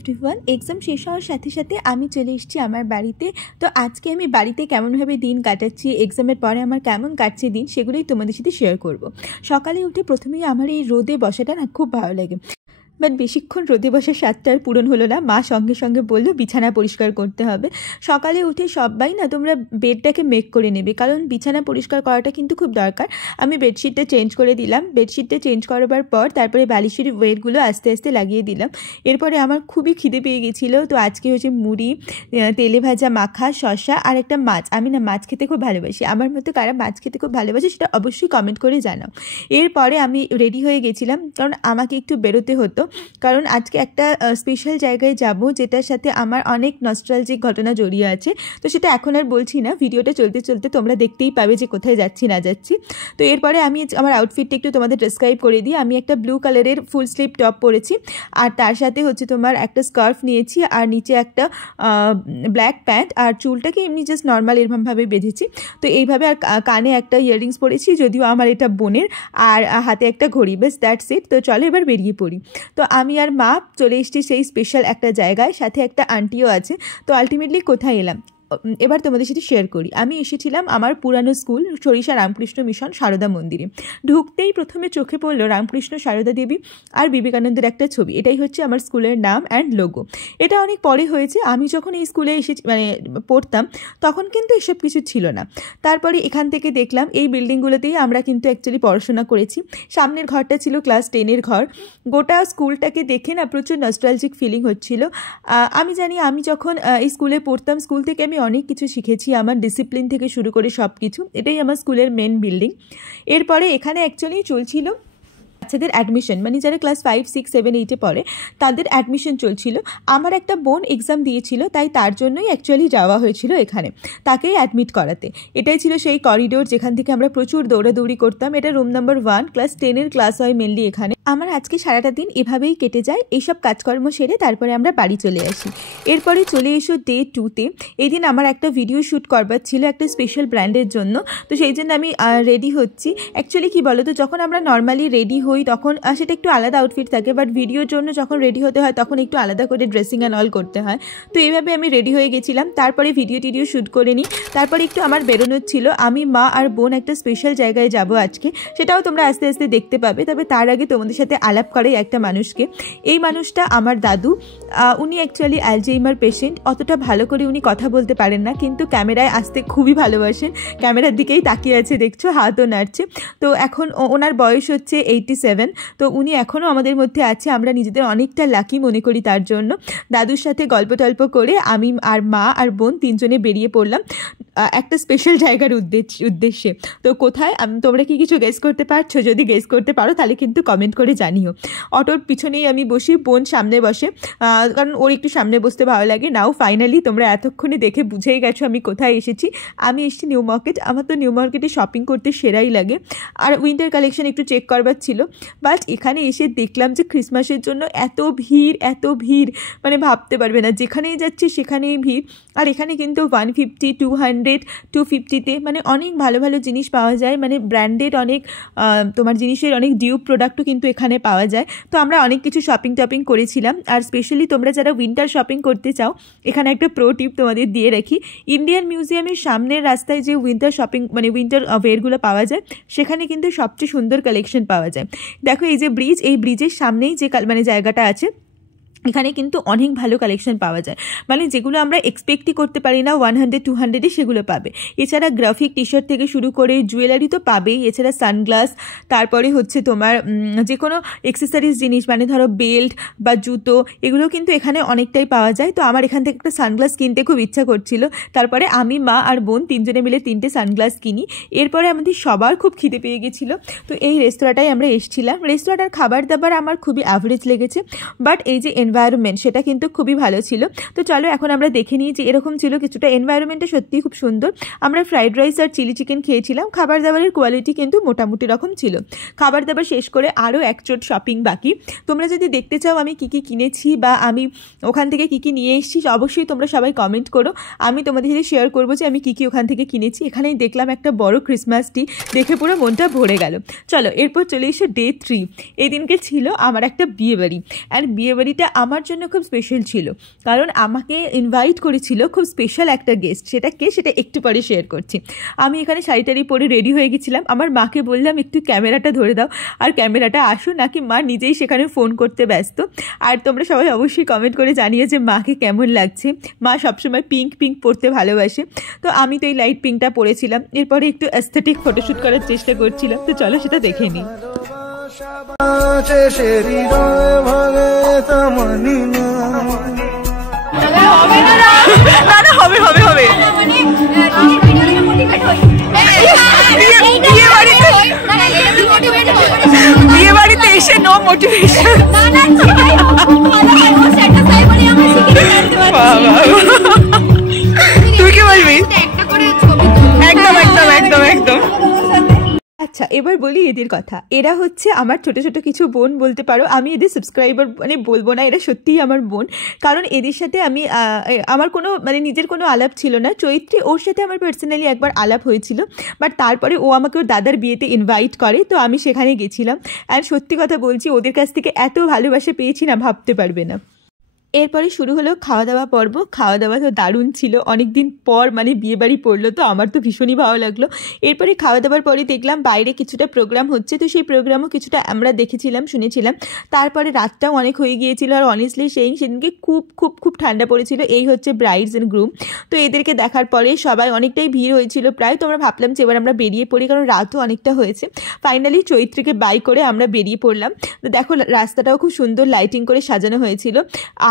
Everyone. Exam শেষ হওয়ার সাথে সাথে আমি চলে এসেছি আমার বাড়িতে। তো আজকে আমি বাড়িতে কেমনভাবে দিন কাটাচ্ছি, এক্সামের পরে আমার কেমন কাটছে দিন, সেগুলোই তোমাদের সাথে শেয়ার করব। সকালে উঠে প্রথমেই আমার এই রোদে বসাটা না খুব ভালো লাগে, বাট বেশিক্ষণ রোদে বসার স্বাদটা আর পূরণ হলো না। মা সঙ্গে সঙ্গে বললো বিছানা পরিষ্কার করতে হবে। সকালে উঠে সবাই না তোমরা বেডটাকে মেক করে নেবে, কারণ বিছানা পরিষ্কার করাটা কিন্তু খুব দরকার। আমি বেডশিটটা চেঞ্জ করে দিলাম। বেডশিটটা চেঞ্জ করাবার পর তারপরে বালিশের ওয়েটগুলো আস্তে আস্তে লাগিয়ে দিলাম। এরপরে আমার খুবই খিদে পেয়ে গেছিলো, তো আজকে হচ্ছে মুড়ি, তেলে ভাজা মাখা, শসা আর একটা মাছ। আমি না মাছ খেতে খুব ভালোবাসি, আমার মতো কারা মাছ খেতে খুব ভালোবাসে সেটা অবশ্যই কমেন্ট করে জানাও। এরপরে আমি রেডি হয়ে গেছিলাম, কারণ আমাকে একটু বেরোতে হতো, কারণ আজকে একটা স্পেশাল জায়গায় যাব যেটার সাথে আমার অনেক নস্টালজিক ঘটনা জড়িয়ে আছে। তো সেটা এখন আর বলছি না, ভিডিওটা চলতে চলতে তোমরা দেখতেই পাবে যে কোথায় যাচ্ছি না যাচ্ছি। তো এরপরে আমি আমার আউটফিটটা একটু তোমাদের ডেসক্রাইব করে দিই। আমি একটা ব্লু কালারের ফুল স্লিভ টপ পরেছি, আর তার সাথে হচ্ছে তোমার একটা স্কার্ফ নিয়েছি, আর নিচে একটা ব্ল্যাক প্যান্ট, আর চুলটাকে এমনি জাস্ট নর্মাল এরকমভাবে বেঁধেছি। তো এইভাবে, আর কানে একটা ইয়াররিংস পরেছি, যদিও আমার এটা বোনের, আর হাতে একটা ঘড়ি, ব্যাস দ্যাটস ইট। তো চলো এবার বেরিয়ে পড়ি। তো আমি আর মা চলে এসেছি সেই স্পেশাল একটা জায়গায়, সাথে একটা আন্টিও আছে। তো আলটিমেটলি কোথায় এলাম এবার তোমাদের সাথে শেয়ার করি। আমি এসেছিলাম আমার পুরানো স্কুল সরিষা রামকৃষ্ণ মিশন সারদা মন্দিরে। ঢুকতেই প্রথমে চোখে পড়লো রামকৃষ্ণ সারদা দেবী আর বিবেকানন্দের একটা ছবি। এটাই হচ্ছে আমার স্কুলের নাম অ্যান্ড লোগো। এটা অনেক পরে হয়েছে, আমি যখন এই স্কুলে এসেছি পড়তাম তখন কিন্তু এসব কিছু ছিল না। তারপরে এখান থেকে দেখলাম এই বিল্ডিংগুলোতেই আমরা কিন্তু অ্যাকচুয়ালি পড়াশোনা করেছি। সামনের ঘরটা ছিল ক্লাস 10-এর ঘর। গোটা স্কুলটাকে দেখে না প্রচুর নস্টালজিক ফিলিং হচ্ছিল। আমি জানি আমি যখন এই স্কুলে পড়তাম, স্কুল থেকে আমি অনেক কিছু শিখেছি, আমার ডিসিপ্লিন থেকে শুরু করে সব কিছু। এটাই আমার স্কুলের মেন বিল্ডিং। এরপরে এখানে অ্যাকচুয়ালি চলছিল বাচ্চাদের অ্যাডমিশন, মানে যারা ক্লাস 5, 6, 7, 8-এ পড়ে তাদের অ্যাডমিশন চলছিল। আমার একটা বোন এক্সাম দিয়েছিল, তাই তার জন্যই অ্যাকচুয়ালি যাওয়া হয়েছিল এখানে, তাকেই অ্যাডমিট করাতে। এটাই ছিল সেই করিডোর যেখান থেকে আমরা প্রচুর দৌড়াদৌড়ি করতাম। এটা রুম নাম্বার 1, ক্লাস 10-এর ক্লাস হয় মেনলি এখানে। আমার আজকে সারাটা দিন এভাবেই কেটে যায়, এইসব কাজকর্ম সেরে তারপরে আমরা বাড়ি চলে আসি। এরপরে চলে এসো ডে 2-তে। এই দিন আমার একটা ভিডিও শ্যুট করবার ছিল একটা স্পেশাল ব্র্যান্ডের জন্য, তো সেই জন্য আমি রেডি হচ্ছি। অ্যাকচুয়ালি কী বলো তো, যখন আমরা নর্মালি রেডি হই তখন সেটা একটু আলাদা আউটফিট থাকে, বাট ভিডিওর জন্য যখন রেডি হতে হয় তখন একটু আলাদা করে ড্রেসিং অ্যান্ড অল করতে হয়। তো এইভাবে আমি রেডি হয়ে গেছিলাম। তারপরে ভিডিও শ্যুট করে নিই। তারপরে একটু আমার বেরোনোর ছিল, আমি, মা আর বোন একটা স্পেশাল জায়গায় যাব আজকে, সেটাও তোমরা আস্তে আস্তে দেখতে পাবে। তবে তার আগে তোমাদের সাথে আলাপ করে একটা মানুষকে। এই মানুষটা আমার দাদু। উনি অ্যাকচুয়ালি অ্যালজাইমার পেশেন্ট। অতটা ভালো করে উনি কথা বলতে পারেন না, কিন্তু ক্যামেরায় আসতে খুবই ভালোবাসেন। ক্যামেরার দিকেই তাকিয়ে আছে, দেখছো, হাতও নাড়ছে। তো এখন ওনার বয়স হচ্ছে 87। তো উনি এখনও আমাদের মধ্যে আছে, আমরা নিজেদের অনেকটা লাকি মনে করি তার জন্য। দাদুর সাথে গল্প টল্প করে আমি আর মা আর বোন 3 জনে বেরিয়ে পড়লাম একটা স্পেশাল জায়গার উদ্দেশ্যে। তো কোথায় তোমরা কি কিছু গেস করতে পারছো? যদি গেস করতে পারো তাহলে কিন্তু কমেন্ট করে জানিও। অটোর পিছনেই আমি বসি, বোন সামনে বসে, কারণ ওর একটু সামনে বসতে ভালো লাগে। নাও ফাইনালি তোমরা এতক্ষণে দেখে বুঝেই গেছো আমি কোথায় এসেছি। আমি এসেছি নিউ মার্কেট। আমার তো নিউ মার্কেটে শপিং করতে সেরাই লাগে, আর উইন্টার কালেকশন একটু চেক করবার ছিল। বাট এখানে এসে দেখলাম যে ক্রিসমাসের জন্য এত ভিড়, মানে ভাবতে পারবে না। যেখানেই যাচ্ছি সেখানেই ভিড়। আর এখানে কিন্তু 150, 200, 250-তে মানে অনেক ভালো ভালো জিনিস পাওয়া যায়, মানে ব্র্যান্ডেড অনেক তোমার জিনিসের অনেক ডিউপ প্রোডাক্টও কিন্তু এখানে পাওয়া যায়। তো আমরা অনেক কিছু শপিং করেছিলাম। আর স্পেশালি তোমরা যারা উইন্টার শপিং করতে চাও, এখানে একটা প্রো টিপ তোমাদের দিয়ে রাখি। ইন্ডিয়ান মিউজিয়ামের সামনের রাস্তায় যে উইন্টার শপিং মানে উইন্টার ওয়্যারগুলো পাওয়া যায়, সেখানে কিন্তু সবচেয়ে সুন্দর কালেকশন পাওয়া যায়। দেখো এই যে ব্রিজ, এই ব্রিজের সামনেই যে মানে জায়গাটা আছে, এখানে কিন্তু অনেক ভালো কালেকশন পাওয়া যায়, মানে যেগুলো আমরা এক্সপেক্টই করতে পারি না 100, 200-এ সেগুলো পাবে। এছাড়া গ্রাফিক টি-শার্ট থেকে শুরু করে জুয়েলারি তো পাবেই, এছাড়া সানগ্লাস, তারপরে হচ্ছে তোমার যে কোনো অ্যাক্সেসরিজ জিনিস, মানে ধরো বেল্ট বা জুতো, এগুলো কিন্তু এখানে অনেকটাই পাওয়া যায়। তো আমার এখান থেকে একটা সানগ্লাস কিনতে খুব ইচ্ছা করছিল। তারপরে আমি, মা আর বোন 3 জনে মিলে 3টে সানগ্লাস কিনি। এরপরে আমাদের সবার খুব খিদে পেয়ে গেছিলো, তো এই রেস্তোরাঁটায় আমরা এসেছিলাম। রেস্তোরাঁটার খাবার দাবার আমার খুবই অ্যাভারেজ লেগেছে, বাট এই যে এনভায়রনমেন্ট সেটা কিন্তু খুবই ভালো ছিল। তো চলো এখন আমরা দেখে নিই যে এরকম ছিল কিছুটা। এনভায়রনমেন্টটা সত্যিই খুব সুন্দর। আমরা ফ্রাইড রাইস আর চিলি চিকেন খেয়েছিলাম। খাবার দাবারের কোয়ালিটি কিন্তু মোটামুটি রকম ছিল। খাবার দাবার শেষ করে আরও একচোট শপিং বাকি। তোমরা যদি দেখতে চাও আমি কী কী কিনেছি বা আমি ওখান থেকে কী কী নিয়ে এসেছি, অবশ্যই তোমরা সবাই কমেন্ট করো। আমি তোমাদের সাথে শেয়ার করবো যে আমি কী কী ওখান থেকে কিনেছি। এখানেই দেখলাম একটা বড় ক্রিসমাস ট্রি, দেখে পুরো মনটা ভরে গেল। চলো এরপর চলে এসো ডে 3। এই দিনকে ছিল আমার একটা বিয়েবাড়ি, আর বিয়েবাড়িটা আমার জন্য খুব স্পেশাল ছিল, কারণ আমাকে ইনভাইট করেছিল খুব স্পেশাল একটা গেস্ট। সেটা কে, সেটা একটু পরে শেয়ার করছি। আমি এখানে শাড়ি পরে রেডি হয়ে গেছিলাম, আমার মাকে বললাম একটু ক্যামেরাটা ধরে দাও, আর ক্যামেরাটা আসো নাকি মা নিজেই সেখানে ফোন করতে ব্যস্ত। আর তোমরা সবাই অবশ্যই কমেন্ট করে জানিয়ে যে মাকে কেমন লাগছে। মা সবসময় পিঙ্ক পিঙ্ক পরতে ভালোবাসে, তো আমি তো এই লাইট পিঙ্কটা পরেছিলাম। এরপরে একটু অ্যাস্থেটিক ফটোশ্যুট করার চেষ্টা করছিলাম, তো চলো সেটা দেখে নিই। বিয়ে বাড়িতে এসে নো মোটিভেশন। তুই কি বলবি? একদম একদম একদম একদম। আচ্ছা, এবার বলি এদের কথা। এরা হচ্ছে আমার ছোট ছোট কিছু বোন বলতে পারো। আমি এদের সাবস্ক্রাইবার মানে বলবো না, এরা সত্যিই আমার বোন। কারণ এদের সাথে আমি আমার কোনো মানে নিজের কোনো আলাপ ছিল না। চৈত্রী, ওর সাথে আমার পার্সোনালি একবার আলাপ হয়েছিল, বাট তারপরে ও আমাকে ওর দাদার বিয়েতে ইনভাইট করে, তো আমি সেখানে গেছিলাম। অ্যান্ড সত্যি কথা বলছি, ওদের কাছ থেকে এত ভালোবাসা পেয়েছি না, ভাবতে পারবে না। এরপরে শুরু হলো খাওয়া দাওয়া পর্ব। খাওয়া দাওয়া তো দারুণ ছিল, অনেক দিন পর মানে বিয়েবাড়ি পড়লো, তো আমার তো ভীষণই ভালো লাগলো। এরপরে খাওয়া দাওয়ার পরে দেখলাম বাইরে কিছুটা প্রোগ্রাম হচ্ছে, তো সেই প্রোগ্রামও কিছুটা আমরা দেখেছিলাম, শুনেছিলাম। তারপরে রাতটাও অনেক হয়ে গিয়েছিল, আর অনেস্টলি সেদিনকে খুব খুব খুব ঠান্ডা পড়েছিল। এই হচ্ছে ব্রাইডস অ্যান্ড গ্রুম। তো এদেরকে দেখার পরে সবাই অনেকটাই ভিড় হয়েছিল প্রায়, তো আমরা ভাবলাম যে এবার আমরা বেরিয়ে পড়ি, কারণ রাতও অনেকটা হয়েছে। ফাইনালি চৈত্রীকে বাই করে আমরা বেরিয়ে পড়লাম। তো দেখো রাস্তাটাও খুব সুন্দর লাইটিং করে সাজানো হয়েছিল।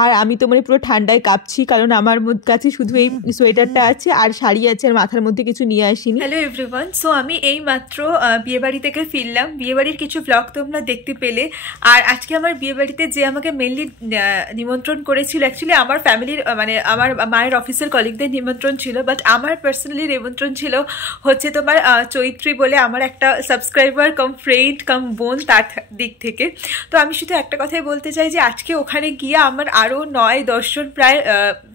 আর আমি তো মানে পুরো ঠান্ডায় কাঁপছি, কারণ আমার কাছে শুধু এই সোয়েটারটা আছে আর শাড়ি আছে, আর মাথার মধ্যে কিছু নিয়ে আসিনি। হ্যালো এভরিওয়ান, সো আমি এই মাত্র বিয়েবাড়ি থেকে ফিরলাম। বিয়েবাড়ির কিছু ব্লগ তোমরা দেখতে পেলে। আর আজকে আমার বিয়েবাড়িতে যে আমাকে মেনলি নিমন্ত্রণ করেছিল, অ্যাকচুয়ালি আমার ফ্যামিলির মানে আমার মায়ের অফিসের কলিগদের নিমন্ত্রণ ছিল, বাট আমার পার্সোনালি নিমন্ত্রণ ছিল হচ্ছে তোমার চৈত্রী বলে আমার একটা সাবস্ক্রাইবার কাম ফ্রেন্ড কাম বোন, তার দিক থেকে। তো আমি শুধু একটা কথাই বলতে চাই যে আজকে ওখানে গিয়ে আমার আরও 9-10 জন প্রায়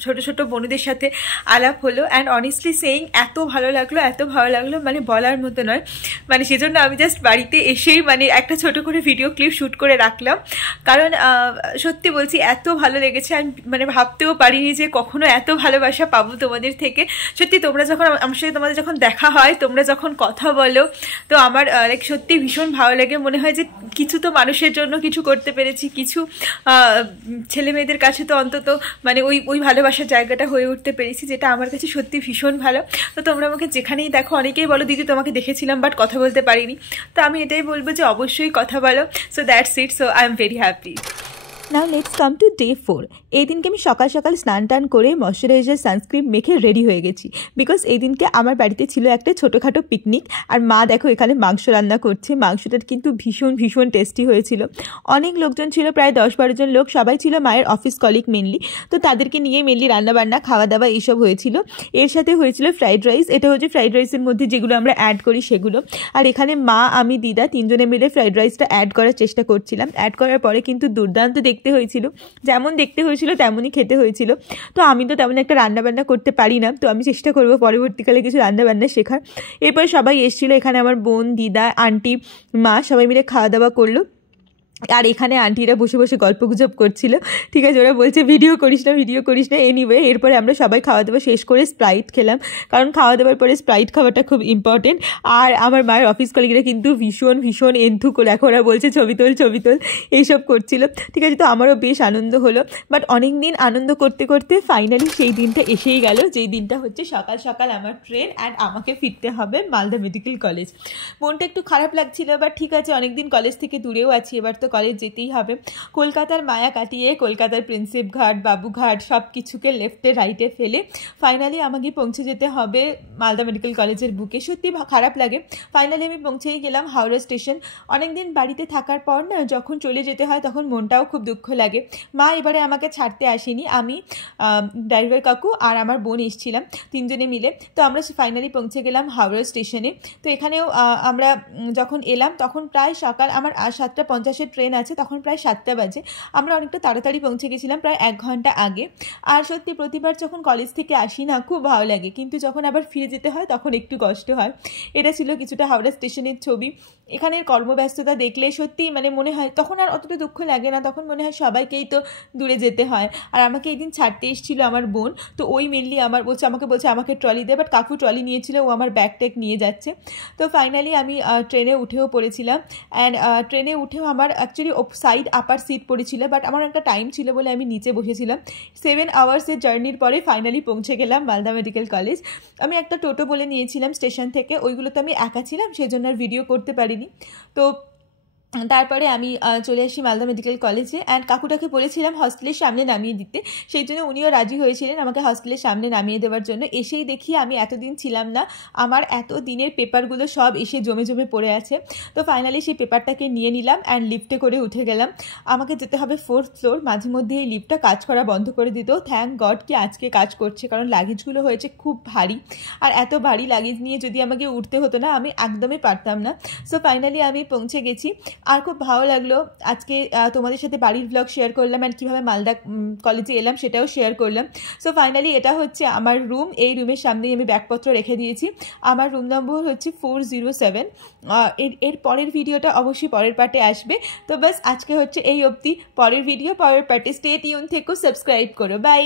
ছোট ছোট বোনদের সাথে আলাপ হলো। অ্যান্ড অনেস্টলি সেইং এত ভালো লাগলো মানে বলার মতো নয়। মানে সেজন্য আমি জাস্ট বাড়িতে এসেই মানে একটা ছোট করে ভিডিও ক্লিপ শ্যুট করে রাখলাম, কারণ সত্যি বলছি এত ভালো লেগেছে। আমি মানে ভাবতেও পারিনি যে কখনো এত ভালোবাসা পাবো তোমাদের থেকে। সত্যি তোমরা যখন আমার সাথে তোমাদের যখন দেখা হয়, তোমরা যখন কথা বলো, তো আমার লাইক সত্যি ভীষণ ভালো লাগে। মনে হয় যে কিছু তো মানুষের জন্য কিছু করতে পেরেছি, কিছু ছেলে মেয়েদের কাছে তো অন্তত মানে ওই ভালোবাসার জায়গাটা হয়ে উঠতে পেরেছি, যেটা আমার কাছে সত্যি ভীষণ ভালো। তো তোমরা আমাকে যেখানেই দেখো, অনেকেই বলো দিদি তোমাকে দেখেছিলাম বাট কথা বলতে পারিনি, তো আমি এটাই বলবো যে অবশ্যই কথা বলো। So that's it, so I am very happy. Now let's come to day 4। এই দিনকে আমি সকাল সকাল স্নান টান করে ময়শ্চারাইজার সানস্ক্রিন মেখে রেডি হয়ে গেছি, বিকজ এই দিনকে আমার বাড়িতে ছিল একটা ছোটোখাটো পিকনিক। আর মা দেখো এখানে মাংস রান্না করছে, মাংসটা কিন্তু ভীষণ ভীষণ টেস্টি হয়েছিল। অনেক লোকজন ছিল, প্রায় 10-12 জন লোক, সবাই ছিল মায়ের অফিস কলিগ মেনলি। তো তাদেরকে নিয়েই মেনলি রান্নাবান্না খাওয়া দাওয়া এইসব হয়েছিল। এর সাথে হয়েছিল ফ্রাইড রাইস। এটা হচ্ছে ফ্রাইড রাইসের মধ্যে যেগুলো আমরা অ্যাড করি সেগুলো। আর এখানে মা, আমি, দিদা তিনজনে মিলে ফ্রাইড রাইসটা অ্যাড করার চেষ্টা করছিলাম। অ্যাড করার পরে কিন্তু দুর্দান্ত দেখতে হয়েছিল, যেমন দেখতে হয়েছিল তেমনই খেতে হয়েছিল। তো আমি তো তেমন একটা রান্নাবান্না করতে পারি না, তো আমি চেষ্টা করবো পরবর্তীকালে কিছু রান্নাবান্না শেখার। এরপর সবাই এসেছিলো এখানে, আমার বোন, দিদা, আন্টি, মা সবাই মিলে খাওয়া দাওয়া করলো। আর এখানে আন্টিরা বসে বসে গল্পগুজব করছিল, ঠিক আছে, ওরা বলছে ভিডিও করিস না। এনিওয়ে এরপরে আমরা সবাই খাওয়া দাওয়া শেষ করে স্প্রাইট খেলাম, কারণ খাওয়া দাওয়ার পরে স্প্রাইট খাওয়াটা খুব ইম্পর্টেন্ট। আর আমার মায়ের অফিস কলিগরা কিন্তু ভীষণ ভীষণ এন্থু করে, এখন ওরা বলছে ছবি তোল এইসব করছিল, ঠিক আছে। তো আমারও বেশ আনন্দ হলো, বাট অনেক দিন আনন্দ করতে করতে ফাইনালি সেই দিনটা এসেই গেল, যেই দিনটা হচ্ছে সকাল সকাল আমার ট্রেন, অ্যান্ড আমাকে ফিরতে হবে মালদা মেডিকেল কলেজ। মনটা একটু খারাপ লাগছিল, বাট ঠিক আছে, অনেকদিন কলেজ থেকে দূরেও আছি, এবার তো কলেজ যেতেই হবে। কলকাতার মায়া কাটিয়ে কলকাতার প্রিন্সেপ ঘাট, বাবুঘাট সব কিছুকে লেফটে রাইটে ফেলে ফাইনালি আমাকে পৌঁছে যেতে হবে মালদা মেডিকেল কলেজের বুকে। সত্যি খারাপ লাগে। ফাইনালি আমি পৌঁছেই গেলাম হাওড়া স্টেশন। অনেকদিন বাড়িতে থাকার পর না যখন চলে যেতে হয় তখন মনটাও খুব দুঃখ লাগে। মা এবারে আমাকে ছাড়তে আসেনি, আমি, ড্রাইভার কাকু আর আমার বোন এসেছিলাম, তিনজনে মিলে। তো আমরা ফাইনালি পৌঁছে গেলাম হাওড়া স্টেশনে। তো এখানেও আমরা যখন এলাম তখন প্রায় সকাল আমার 7:50-এর ট্রেন আছে তখন প্রায় 7টা বাজে। আমরা অনেকটা তাড়াতাড়ি পৌঁছে গেছিলাম, প্রায় 1 ঘন্টা আগে। আর সত্যি প্রতিবার যখন কলেজ থেকে আসি না খুব ভালো লাগে, কিন্তু যখন আবার ফিরে যেতে হয় তখন একটু কষ্ট হয়। এটা ছিল কিছুটা হাওড়া স্টেশনের ছবি। এখানের কর্মব্যস্ততা দেখলে সত্যি মানে মনে হয় তখন আর অতটা দুঃখ লাগে না, তখন মনে হয় সবাইকেই তো দূরে যেতে হয়। আর আমাকে এই দিন ছাড়তে এসেছিল আমার বোন, তো ওই মেনলি আমাকে বলছে আমাকে ট্রলি দে, বাট কাকু ট্রলি নিয়েছিল, ও আমার ব্যাগ ট্যাগ নিয়ে যাচ্ছে। তো ফাইনালি আমি ট্রেনে উঠেও পড়েছিলাম। অ্যান্ড ট্রেনে উঠেও আমার অ্যাকচুয়ালি সাইড আপার সিট পড়েছিল, বাট আমার একটা টাইম ছিল বলে আমি নিচে বসেছিলাম। 7 আওয়ার্সের জার্নির পরে ফাইনালি পৌঁছে গেলাম মালদা মেডিকেল কলেজ। আমি একটা টোটো বলে নিয়েছিলাম স্টেশন থেকে, ওইগুলো তো আমি একা ছিলাম সেই জন্য আর ভিডিও করতে পারিনি। তো তারপরে আমি চলে আসি মালদা মেডিকেল কলেজে। অ্যান্ড কাকুটাকে বলেছিলাম হস্টেলের সামনে নামিয়ে দিতে, সেই জন্য উনিও রাজি হয়েছিলেন আমাকে হস্টেলের সামনে নামিয়ে দেওয়ার জন্য। এসেই দেখি আমি এতদিন ছিলাম না, আমার এত দিনের পেপারগুলো সব এসে জমে জমে পড়ে আছে। তো ফাইনালি সেই পেপারটাকে নিয়ে নিলাম অ্যান্ড লিফটে করে উঠে গেলাম। আমাকে যেতে হবে 4th ফ্লোর। মাঝে মধ্যে এই লিফটটা কাজ করা বন্ধ করে দিত, থ্যাঙ্ক গড কি আজকে কাজ করছে, কারণ লাগেজগুলো হয়েছে খুব ভারী। আর এত ভারী লাগেজ নিয়ে যদি আমাকে উঠতে হতো না আমি একদমই পারতাম না। সো ফাইনালি আমি পৌঁছে গেছি। আর খুব ভালো লাগলো আজকে তোমাদের সাথে বাড়ির ব্লগ শেয়ার করলাম, অ্যান্ড কীভাবে মালদা কলেজে এলাম সেটাও শেয়ার করলাম। সো ফাইনালি এটা হচ্ছে আমার রুম। এই রুমের সামনেই আমি ব্যাগপত্র রেখে দিয়েছি। আমার রুম নম্বর হচ্ছে 407। এর পরের ভিডিওটা অবশ্যই পরের পার্টে আসবে। তো বাস আজকে হচ্ছে এই অবধি, পরের ভিডিও পরের পার্টে। স্টে টিউন থেকো, সাবস্ক্রাইব করো, বাই।